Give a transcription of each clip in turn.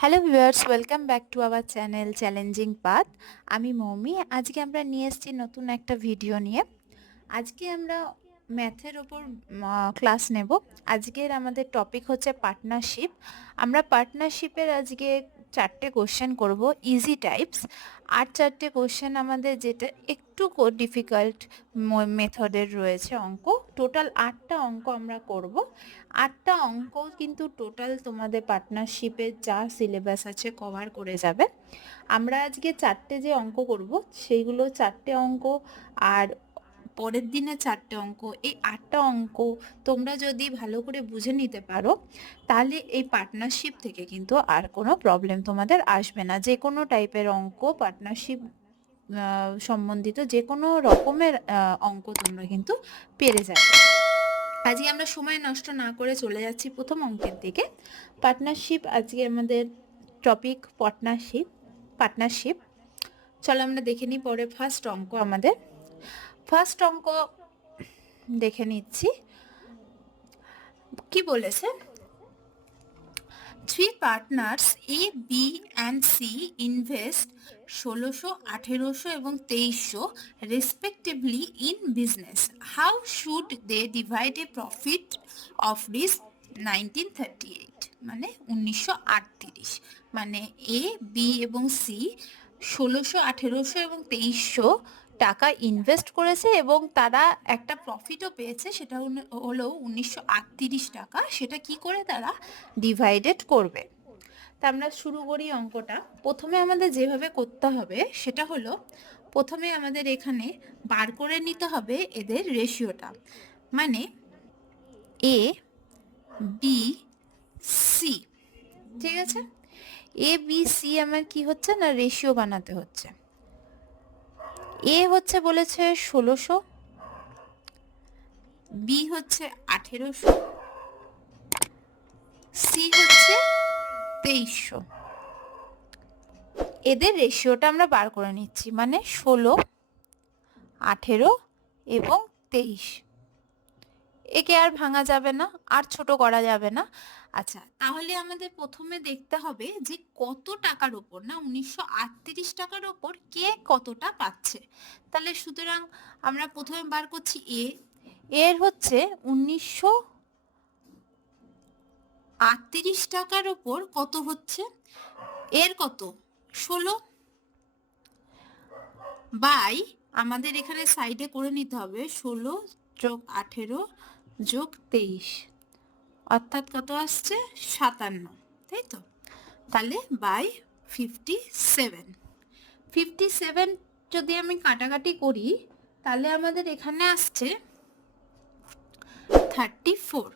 Hello viewers, welcome back to our channel challenging path. আমি মৌমি। আজকে আমরা নিয়ে এসেছি নতুন একটা ভিডিও নিয়ে। আজকে আমরা ম্যাথের ওপর ক্লাস নেব। আজকের আমাদের টপিক হচ্ছে পার্টনারশিপ। আমরা পার্টনারশিপের আজকে 4টে কোশ্চেন করব, ইজি টাইপস। আর 4টে কোশ্চেন আমাদের যেটা একটু ডিফিকাল্ট মেথডের রয়েছে অঙ্ক। টোটাল 8টা অঙ্ক আমরা করব। 8টা অঙ্ক কিন্তু টোটাল তোমাদের পার্টনারশিপের যা সিলেবাস আছে কভার করে যাবে। আমরা আজকে 4টে যে অঙ্ক করব সেইগুলো 4টে অঙ্ক, আর পরের দিনে 4টে অঙ্ক, এই 8টা অঙ্ক তোমরা যদি ভালো করে বুঝে নিতে পারো তাহলে এই পার্টনারশিপ থেকে কিন্তু আর কোনো প্রবলেম তোমাদের আসবে না। যে কোনো টাইপের অঙ্ক, পার্টনারশিপ সম্বন্ধিত যে কোনো রকমের অঙ্ক তোমরা কিন্তু পেরে যাবে। আজকে আমরা সময় নষ্ট না করে চলে যাচ্ছি প্রথম অঙ্কের দিকে। পার্টনারশিপ, আজকে আমাদের টপিক পার্টনারশিপ। চলো আমরা দেখে নিই পরে ফার্স্ট অঙ্ক। আমাদের ফার্স্ট অঙ্ক দেখে নিচ্ছি কি বলেছে। Three partners A, B and C invest 1600, 1800 এবং 2300 respectively in business. How should they divide a profit of this 1938, মানে 1938। মানে এ, বি এবং সি 1600, 1800 এবং 2300 টাকা ইনভেস্ট করেছে এবং তারা একটা প্রফিটও পেয়েছে, সেটা হলো 1938 টাকা। সেটা কি করে তারা ডিভাইডেড করবে। তা আমরা শুরু করি অঙ্কটা। প্রথমে আমাদের যেভাবে করতে হবে সেটা হলো, প্রথমে আমাদের এখানে বার করে নিতে হবে এদের রেশিওটা, মানে এ, বি, সি। ঠিক আছে, এ, বি, সি আমার কি হচ্ছে না, রেশিও বানাতে হচ্ছে। এ হচ্ছে বলেছে 1600, বি হচ্ছে 1800, সি হচ্ছে 2300। এদের রেশিওটা আমরা বার করে নিচ্ছি, মানে 16, 18 এবং 23। একে আর ভাঙা যাবে না, আর ছোট করা যাবে না। আচ্ছা, তাহলে আমাদের প্রথমে দেখতে হবে যে কত টাকার ওপর, না 1938 টাকার ওপর কে কতটা পাচ্ছে। তাহলে সুতরাং আমরা প্রথমে বার করছি এ। এর হচ্ছে 1938 টাকার ওপর কত হচ্ছে, এর কত 16, বাই আমাদের এখানে সাইডে করে নিতে হবে 16 যোগ 18 যোগ 23, অর্থাৎ কত আসছে 57, তাই তো। তাহলে বাই 57। 57 যদি আমি কাটাকাটি করি তাহলে আমাদের এখানে আসছে 34।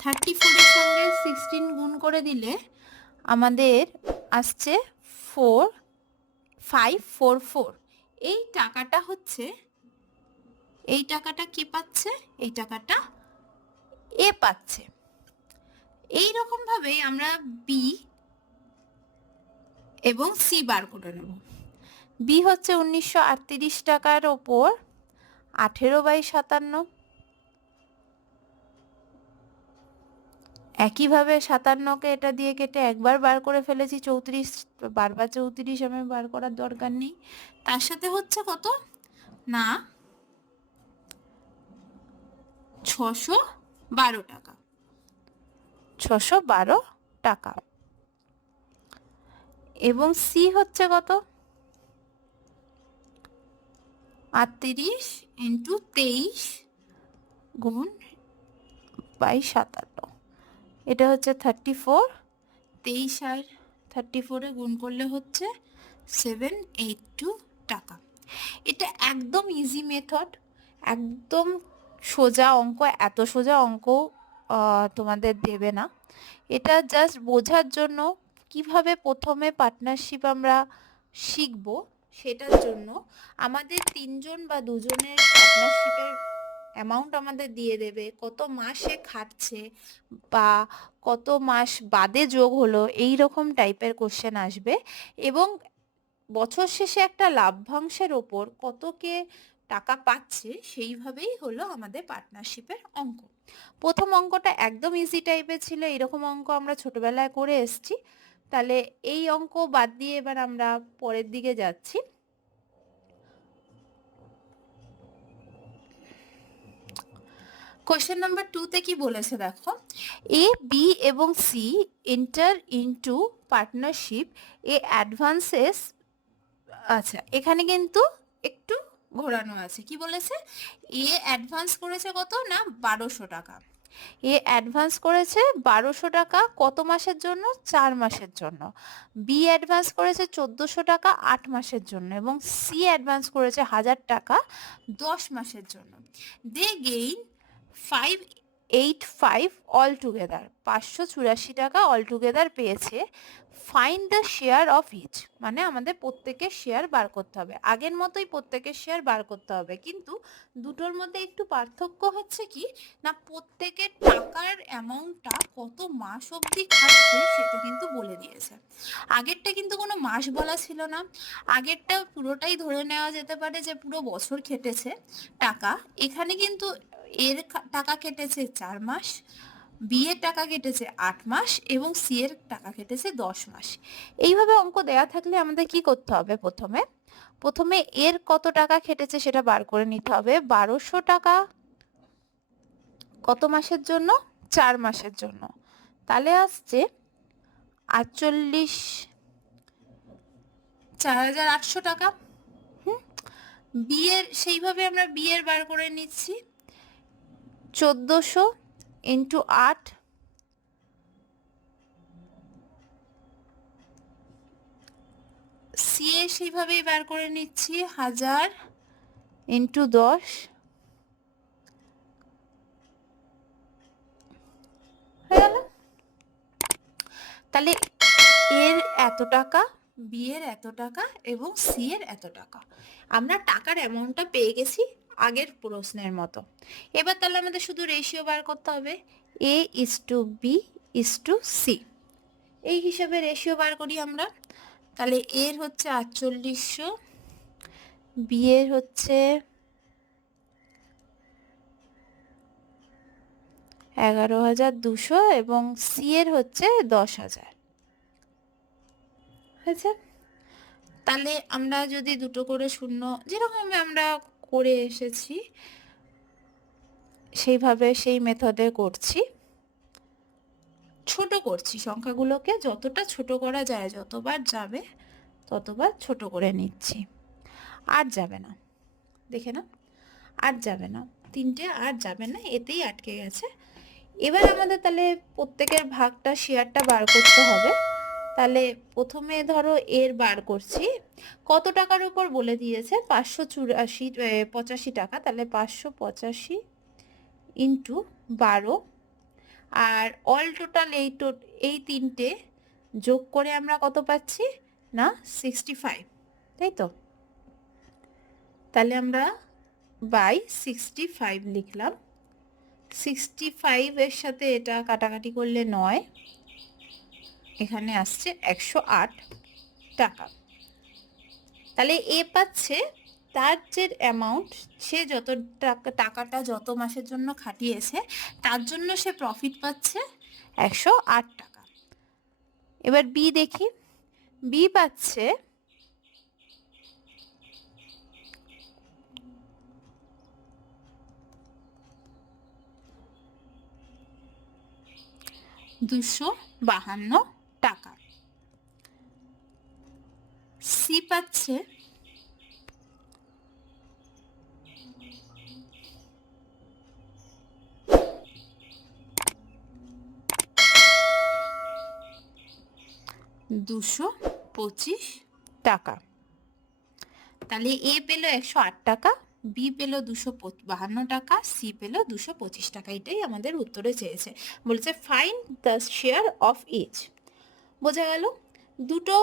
34 এর সঙ্গে 16 গুণ করে দিলে আমাদের আসছে 4544। এই টাকাটা হচ্ছে, এই টাকাটা কি পাচ্ছে, এই টাকাটা এ পাচ্ছে। এই রকম ভাবে আমরা বি এবং সি বার করে নেব। বি হচ্ছে 1938 টাকার ওপর 18/57। একইভাবে 57কে এটা দিয়ে কেটে একবার বার করে ফেলেছি 34, বারবার 34 আমি বার করার দরকার নেই। তার সাথে হচ্ছে কত না 612 টাকা, 612 টাকা। এবং সি হচ্ছে কত, 38 ইন্টু 23 গুণ বাই 57। এটা হচ্ছে 34। 23 আর 34 গুণ করলে হচ্ছে 782 টাকা। এটা একদম ইজি মেথড, একদম সোজা অঙ্ক। এত সোজা অঙ্ক তোমাদের দেবে না। এটা জাস্ট বোঝার জন্য কিভাবে প্রথমে পার্টনারশিপ আমরা শিখব, সেটার জন্য। আমাদের 3জন বা 2জনের পার্টনারশিপের অ্যামাউন্ট আমাদের দিয়ে দেবে, কত মাসে খাটছে বা কত মাস বাদে যোগ হলো, এই রকম টাইপের কোশ্চেন আসবে। এবং বছর শেষে একটা লাভ্যাংশের ওপর কত কে টাকা পাচ্ছে, সেইভাবেই হলো আমাদের পার্টনারশিপের অঙ্ক। প্রথম অঙ্কটা একদম ইজি টাইপের ছিল, এরকম অঙ্ক আমরা ছোটবেলায় করে এসেছি। তাহলে এই অঙ্ক বাদ দিয়ে এবার আমরা পরের দিকে যাচ্ছি। কোয়েশ্চেন নাম্বার 2 তে কি বলেছে দেখো, এ বি এবং সি এন্টার ইনটু পার্টনারশিপ এ অ্যাডভান্সেস। আচ্ছা, এখানে কিন্তু একটু ঘোরানো আছে। কি বলেছে, এ অ্যাডভান্স করেছে কত না 1200 টাকা। এ অ্যাডভান্স করেছে 1200 টাকা কত মাসের জন্য, 4 মাসের জন্য। বি অ্যাডভান্স করেছে 1400 টাকা 8 মাসের জন্য এবং সি অ্যাডভান্স করেছে 1000 টাকা 10 মাসের জন্য। দে গেইন 585 অল টুগেদার, 584 টাকা অল টুগেদার পেয়েছে। Find the share of each, মানে আমাদের প্রত্যেকের শেয়ার বার করতে হবে। আগের মতোই প্রত্যেকের শেয়ার বার করতে হবে, কিন্তু দুটোর মধ্যে একটু পার্থক্য হচ্ছে কি না, প্রত্যেকের টাকার অ্যামাউন্টটা কত মাস অবধি খাচ্ছে সেটা কিন্তু বলে দিয়েছে। আগেরটা কিন্তু কোনো মাস বলা ছিল না, আগেরটা পুরোটাই ধরে নেওয়া যেতে পারে যে পুরো বছর খেটেছে টাকা। এখানে কিন্তু এর টাকা কেটেছে 4 মাস, বি এর টাকা কেটেছে 8 মাস এবং সি এর টাকা কেটেছে 10 মাস। এইভাবে অঙ্ক দেয়া থাকলে আমাদের কি করতে হবে, প্রথমে এর কত টাকা খেটেছে সেটা বার করে নিতে হবে। 1200 টাকা কত মাসের জন্য, 4 মাসের জন্য। তাহলে আসছে 48,800 টাকা। বি এর সেইভাবে আমরা বি এর বার করে নিচ্ছি, 1400 ইন্টু 8, সি এ সেইভাবেই বার করে নিচ্ছি 1000 ইন্টু 10, হয়ে গেল। তাহলে এর এত টাকা, বি এর এত টাকা এবং সি এর এত টাকা, আমরা টাকার অ্যামাউন্টটা পেয়ে গেছি আগের প্রশ্নের মতো। এবার তাহলে আমাদের শুধু রেশিও বার করতে হবে, A is to B is to C. এই হিসাবে রেশিও বার করি আমরা। তাহলে এর হচ্ছে 4800, বি এর হচ্ছে 11,200 এবং সি এর হচ্ছে 10,000। আচ্ছা, তাহলে আমরা যদি দুটো করে শূন্য যেরকম আমরা করে এসেছি সেইভাবে সেই মেথডে করছি, ছোট করছি সংখ্যাগুলোকে, যতটা ছোট করা যায়, যতবার যাবে ততবার ছোট করে নিচ্ছি। আর যাবে না, দেখে না, আর যাবে না, 3টে আর যাবে না, এতেই আটকে গেছে। এবার আমাদের তাহলে প্রত্যেকের ভাগটা শেয়ারটা বার করতে হবে। তাহলে প্রথমে ধরো এর বার করছি, কত টাকার উপর বলে দিয়েছে, 585 টাকা। তাহলে 585 ইন্টু 12, আর অল টোটাল এই 3টে যোগ করে আমরা কত পাচ্ছি না 65, তাই তো। তাহলে আমরা বাই 65 লিখলাম। 65 এর সাথে এটা কাটাকাটি করলে 9, এখানে আসছে 108 টাকা। তাহলে এ পাচ্ছে তার যে অ্যামাউন্ট, সে যত টাকাটা যত মাসের জন্য খাটিয়েছে তার জন্য সে প্রফিট পাচ্ছে 108 টাকা। এবার বি দেখি, বি পাচ্ছে 252 টাকা। সি পাচ্ছে 225 টাকা। তাহলে এ পেল 108 টাকা, বি পেল 252 টাকা, সি পেল 225 টাকা। এটাই আমাদের উত্তরে চেয়েছে, বলেছে find the share of each. বোঝা গেল, দুটো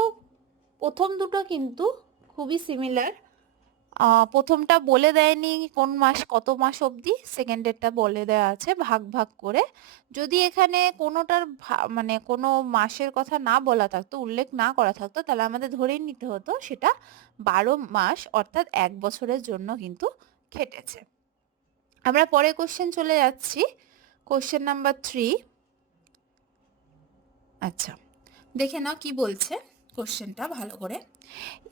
প্রথম দুটো কিন্তু খুবই সিমিলার। প্রথমটা বলে দেয়নি কোন মাস কত মাস অবধি, সেকেন্ডেরটা বলে দেওয়া আছে ভাগ ভাগ করে। যদি এখানে কোনোটার মানে কোনো মাসের কথা না বলা থাকতো, উল্লেখ না করা থাকতো, তাহলে আমাদের ধরেই নিতে হতো সেটা 12 মাস অর্থাৎ 1 বছরের জন্য কিন্তু খেটেছে। আমরা পরে কোশ্চেন চলে যাচ্ছি, কোশ্চেন নাম্বার 3। আচ্ছা, দেখে নাও কি বলছে কোশ্চেনটা ভালো করে।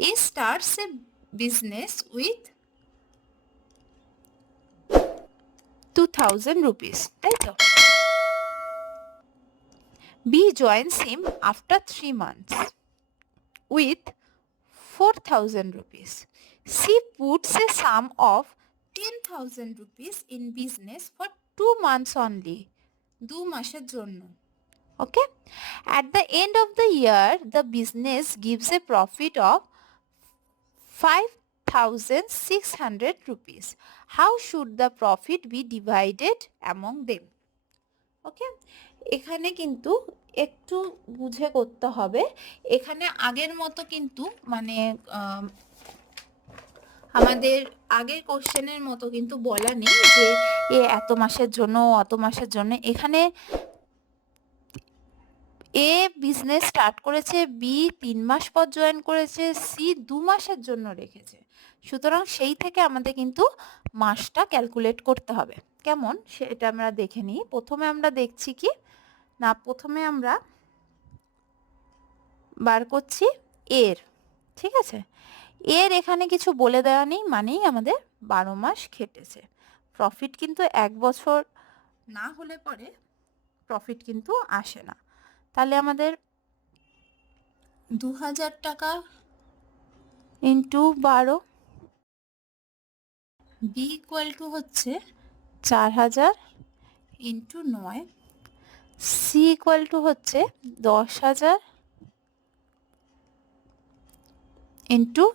A starts a business with 2000 rupees, তাই তো? B joins him after 3 months with 4000 rupees. She puts a sum of 10,000 rupees in business for 2 months only. 2 মাসের জন্য। Okay? At the end of the year, the business gives a profit of 5,600 rupees. How should the profit be divided among them? ওকে, এখানে কিন্তু একটু বুঝে করতে হবে। এখানে আগের মতো কিন্তু মানে আমাদের আগের কোশ্চেনের মতো কিন্তু বলা নেই যে এ এত মাসের জন্য অত মাসের জন্য। এখানে এ বিজনেস স্টার্ট করেছে, বি 3 মাস পর জয়েন করেছে, সি 2 মাসের জন্য রেখেছে। সুতরাং সেই থেকে আমাদের কিন্তু মাসটা ক্যালকুলেট করতে হবে। কেমন সেটা আমরা দেখে নিই। প্রথমে আমরা দেখছি কি না, প্রথমে আমরা বার করছি এর, ঠিক আছে? এর এখানে কিছু বলে দেওয়া নেই, মানেই আমাদের 12 মাস খেটেছে। প্রফিট কিন্তু 1 বছর না হলে পরে প্রফিট কিন্তু আসে না। তাহলে আমাদের 2000 টাকা ইন্টু 12, বি ইকুয়াল টু হচ্ছে 4000 ইন্টু 9, সি ইকুয়াল টু হচ্ছে 10,000 ইন্টু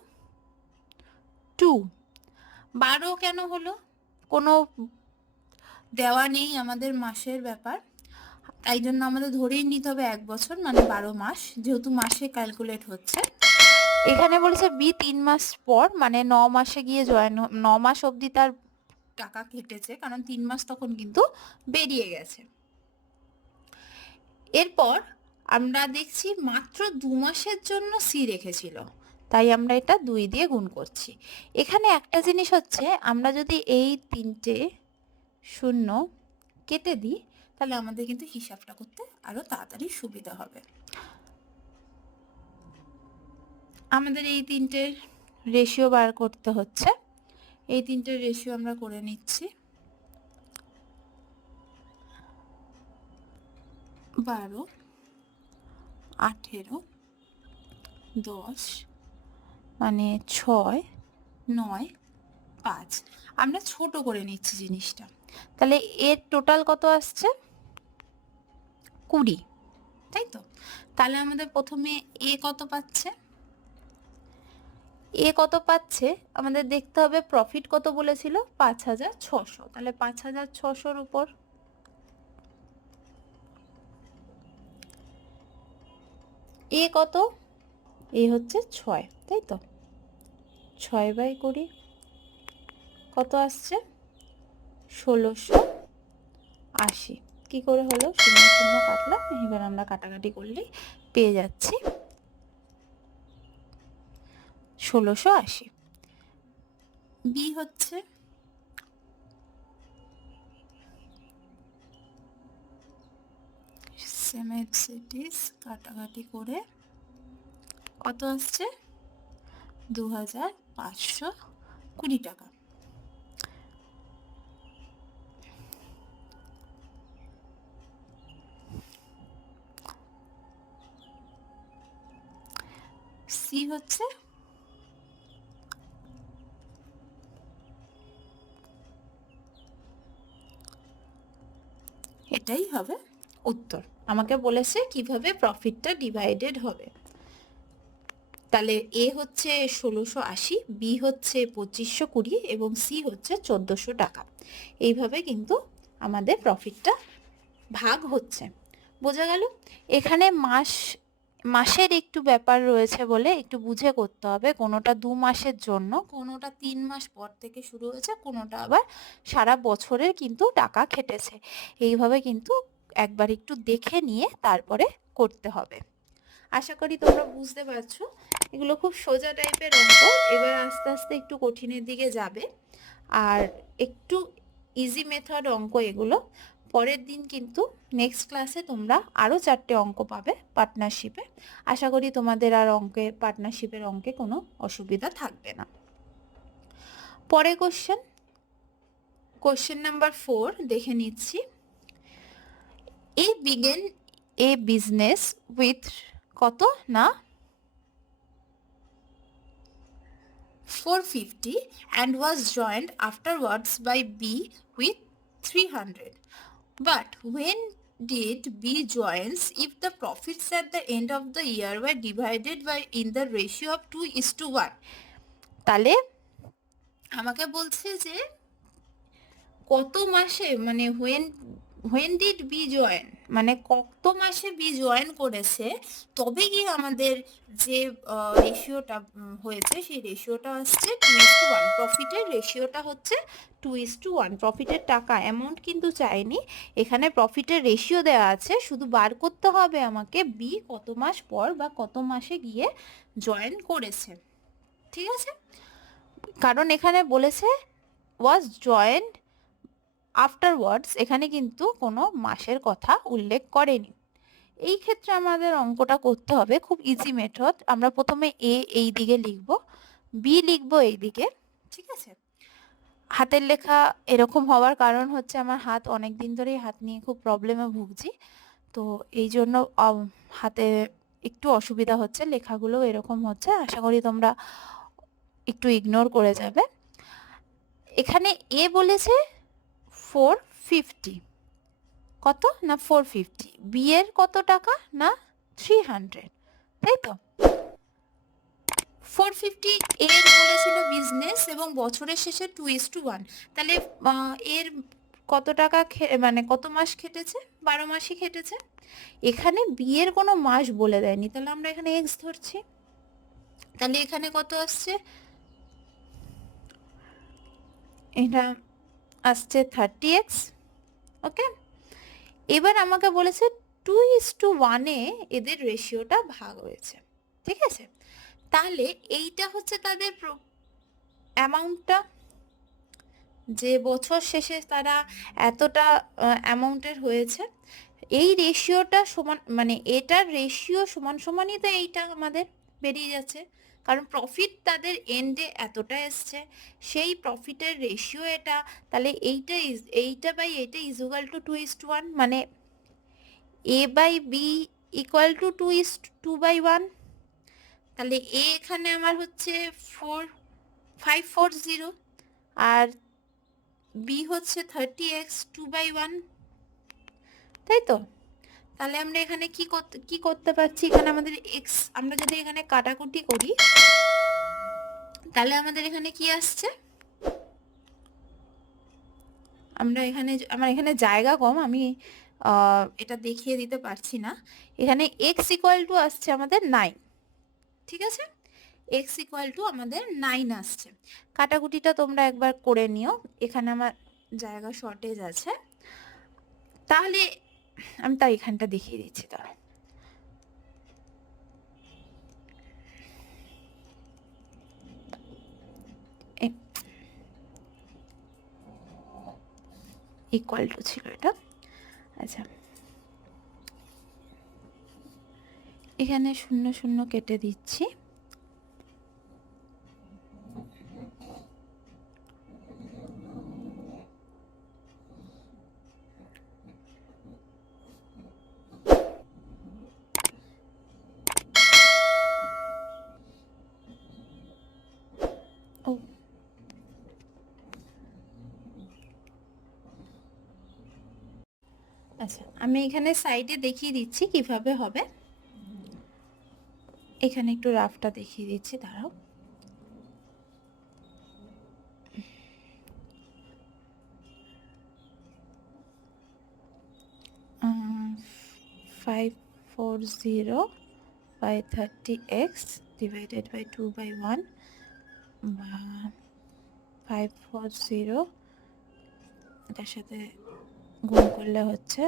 2। 12 কেন হলো? কোনো দেওয়া নেই আমাদের মাসের ব্যাপার, তাই জন্য আমাদের ধরেই নিতে হবে 1 বছর মানে 12 মাস, যেহেতু মাসে ক্যালকুলেট হচ্ছে। এখানে বলেছে বি 3 মাস পর মানে 9 মাসে গিয়ে 9 মাস অবধি তার টাকা কেটেছে, কারণ 3 মাস তখন কিন্তু বেরিয়ে গেছে। এরপর আমরা দেখছি মাত্র 2 মাসের জন্য সি রেখেছিল, তাই আমরা এটা 2 দিয়ে গুণ করছি। এখানে একটা জিনিস হচ্ছে, আমরা যদি এই 3টে শূন্য কেটে দিই তাহলে আমাদের কিন্তু হিসাবটা করতে আরো তাড়াতাড়ি সুবিধা হবে। আমাদের এই 3টের রেশিও বার করতে হচ্ছে। এই 3টের রেশিও আমরা করে নিচ্ছি। 12, 18, 10 মানে 6, 9, 5। আমরা ছোট করে নিচ্ছি জিনিসটা। তাহলে এর টোটাল কত আসছে? 20, তাই তো? তাহলে আমাদের প্রথমে এ কত পাচ্ছে? এ কত পাচ্ছে আমাদের দেখতে হবে। প্রফিট কত বলেছিল? 5,600। তাহলে 5,600-র উপর এ কত? এ হচ্ছে 6, তাই তো? 6/20 কত আসছে? 1,680। কি করে হলো? 0 0 কাটলাম, এবার আমরা কাটাকাটি করলেই পেয়ে যাচ্ছি 1,680। বি হচ্ছে সেমেটসিটিস, কাটাকাটি করে কত আসছে? 2,520 টাকা। সি হচ্ছে এটাই হবে উত্তর। আমাকে বলেছে কিভাবে প্রফিটটা ডিভাইডেড হবে। তাহলে এ হচ্ছে 1,680, বি হচ্ছে 2,520 এবং সি হচ্ছে 1,400 টাকা। এইভাবে কিন্তু আমাদের প্রফিটটা ভাগ হচ্ছে। বোঝা গেল? এখানে মাসের একটু ব্যাপার রয়েছে বলে একটু বুঝে করতে হবে। কোনোটা 2 মাসের জন্য, কোনোটা 3 মাস পর থেকে শুরু হয়েছে, কোনোটা আবার সারা বছরের কিন্তু টাকা খেটেছে। এইভাবে কিন্তু একবার একটু দেখে নিয়ে তারপরে করতে হবে। আশা করি তোমরা বুঝতে পারছো। এগুলো খুব সোজা টাইপের অঙ্ক, এবার আস্তে আস্তে একটু কঠিনের দিকে যাবে। আর একটু ইজি মেথড অঙ্ক এগুলো। পরের দিন কিন্তু নেক্সট ক্লাসে তোমরা আরও 4টে অঙ্ক পাবে পার্টনারশিপে। আশা করি তোমাদের আর পার্টনারশিপের অঙ্কে কোনো অসুবিধা থাকবে না। পরে কোশ্চেন নাম্বার 4 দেখে নিচ্ছি। এ বিগেন এ বিজনেস উইথ কত না 450 and was joined afterwards by B with 300. But when did B joins if the profits at the end of the year were divided by in the ratio of 2:1? তাহলে আমাকে বলছে যে কত মাসে মানে when did B join, মানে কত মাসে বি জয়েন করেছে তবে গিয়ে আমাদের যে রেশিওটা হয়েছে সেই রেশিওটা হচ্ছে 2:1। প্রফিটের রেশিওটা হচ্ছে 2:1। প্রফিটের টাকা অ্যামাউন্ট কিন্তু চাইনি, এখানে প্রফিটের রেশিও দেওয়া আছে, শুধু বার করতে হবে আমাকে বি কত মাস পর বা কত মাসে গিয়ে জয়েন করেছে। ঠিক আছে, কারণ এখানে বলেছে ওয়াজ জয়েন্ড আফটারওয়ার্ডস, এখানে কিন্তু কোনো মাসের কথা উল্লেখ করেনি। এই ক্ষেত্রে আমাদের অঙ্কটা করতে হবে খুব ইজি মেথড। আমরা প্রথমে এ এই দিকে লিখব, বি লিখব এই দিকে। ঠিক আছে, হাতের লেখা এরকম হওয়ার কারণ হচ্ছে আমার হাত অনেক দিন ধরেই হাত নিয়ে খুব প্রবলেমে ভুগছি, তো এই জন্য হাতে একটু অসুবিধা হচ্ছে, লেখাগুলো এরকম হচ্ছে। আশা করি তোমরা একটু ইগনোর করে যাবে। এখানে এ বলেছে 450, কত না 450, বি এর কত টাকা না 300, তাই তো। 450 এর বলেছিল বিজনেস এবং বছরের শেষে 2:1, তাহলে এর কত টাকা মানে কত মাস খেটেছে, 12 মাসই খেটেছে। এখানে বি এর কোনো মাস বলে দেয়নি, তাহলে আমরা এখানে এক্স ধরছি। তাহলে এখানে কত আসছে, এটা আসছে 30x। ওকে, এবার আমাকে বলেছে 2:1 এদের রেশিওটা ভাগ হয়েছে। ঠিক আছে, তাহলে এইটা হচ্ছে তাদের অ্যামাউন্টটা, যে বছর শেষে তারা এতটা অ্যামাউন্টের হয়েছে। এই রেশিওটা সমান, মানে এটার রেশিও সমান সমানই তো এইটা আমাদের বেরিয়ে যাচ্ছে, কারণ প্রফিট তাদের এন্ডে এতটা এসছে, সেই প্রফিটের রেশিও এটা। তাহলে এইটা বাই এইটা ইজুগাল টু 2:1, মানে এ বাই বি ইকুয়াল টু 2:1। তাহলে এ এখানে আমার হচ্ছে 540 আর বি হচ্ছে 30x 2/1, তাই তো। তাহলে আমরা এখানে কি করতে পারছি, এখানে আমাদের এক্স, আমরা যদি এখানে কাটাকুটি করি তাহলে আমাদের এখানে কি আসছে, আমার এখানে জায়গা কম, আমি এটা দেখিয়ে দিতে পারছি না। এখানে এক্স ইকুয়াল টু আসছে আমাদের 9। ঠিক আছে, এক্স ইকুয়াল টু আমাদের 9 আসছে। কাটাকুটিটা তোমরা একবার করে নিও, এখানে আমার জায়গা শর্টেজ আছে। তাহলে আমি তাই এখানটা দেখিয়ে দিচ্ছি, দাঁড়াও। ইকুয়াল টু ছিল এটা। আচ্ছা, এখানে 0 0 কেটে দিচ্ছি। ও আচ্ছা, আমি এখানে সাইডে দেখিয়ে দিচ্ছি কিভাবে হবে। এখানে একটু রাফটা দেখিয়ে দিচ্ছি, দাঁড়াও। আহ, 540 by 30x divided by 2/1 বা 540 এটার সাথে গুণ করলে হচ্ছে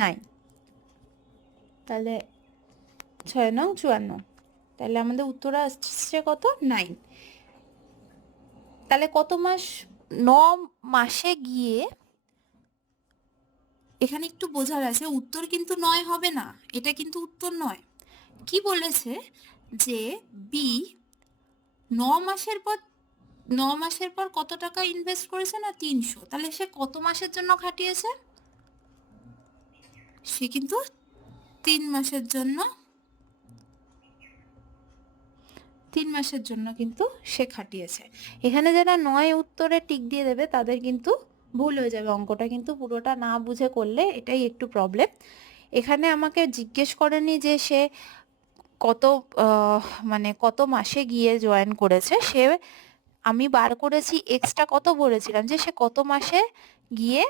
নাইন। তাহলে 6 নং 54, তাহলে আমাদের উত্তর আসছে কত? 9। তাহলে কত মাস? 9 মাসে গিয়ে, এখানে একটু বোঝার আছে, উত্তর কিন্তু 9 হবে না, এটা কিন্তু উত্তর নয়। কি বলেছে যে বি 9 মাসের পর 9 মাসের পর কত টাকা ইনভেস্ট করেছে না 300, তাহলে সে কত মাসের জন্য খাটিয়েছে? সে কিন্তু 3 মাসের জন্য, 3 মাসের জন্য কিন্তু সে খাটিয়েছে। এখানে যারা 9 উত্তরে টিক দিয়ে দেবে তাদের কিন্তু ভুল হয়ে যাবে, অঙ্কটা কিন্তু পুরোটা না বুঝে করলে এটাই একটু প্রবলেম। এখানে আমাকে জিজ্ঞেস করেনি যে সে কত মানে কত মাসে গিয়ে জয়েন করেছে, সে আমি বার করেছি এক্সটা কত বলেছিলাম যে সে কত মাসে গিয়ে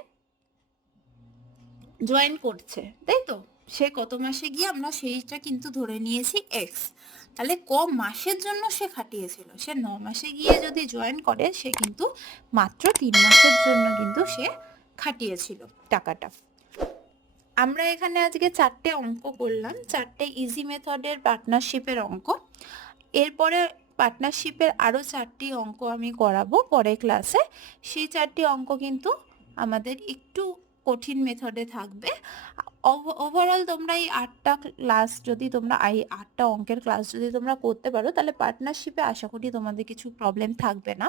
জয়েন করছে, তাই তো? সে কত মাসে গিয়ে আমরা সেইটা কিন্তু ধরে নিয়েছি এক্স। তাহলে ক মাসের জন্য সে খাটিয়েছিল, সে 9 মাসে গিয়ে যদি জয়েন করে সে কিন্তু মাত্র 3 মাসের জন্য কিন্তু সে খাটিয়েছিল টাকাটা। আমরা এখানে আজকে 4টে অঙ্ক করলাম, 4টে ইজি মেথডের পার্টনারশিপের অঙ্ক। এরপরে পার্টনারশিপের আরও 4টি অঙ্ক আমি করাবো পরের ক্লাসে। সেই 4টি অঙ্ক কিন্তু আমাদের একটু কঠিন মেথডে থাকবে। ওভারঅল তোমরা এই 8টা ক্লাস যদি তোমরা এই 8টা অঙ্কের ক্লাস যদি তোমরা করতে পারো তাহলে পার্টনারশিপে আশা করি তোমাদের কিছু প্রবলেম থাকবে না।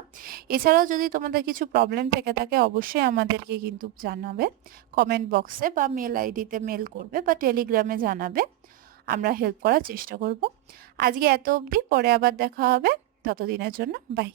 এছাড়াও যদি তোমাদের কিছু প্রবলেম থেকে থাকে অবশ্যই আমাদেরকে কিন্তু জানাবে কমেন্ট বক্সে, বা মেল আইডিতে মেল করবে, বা টেলিগ্রামে জানাবে, আমরা হেল্প করার চেষ্টা করব। আজকে এত অবধি, পরে আবার দেখা হবে, ততদিনের জন্য বাই।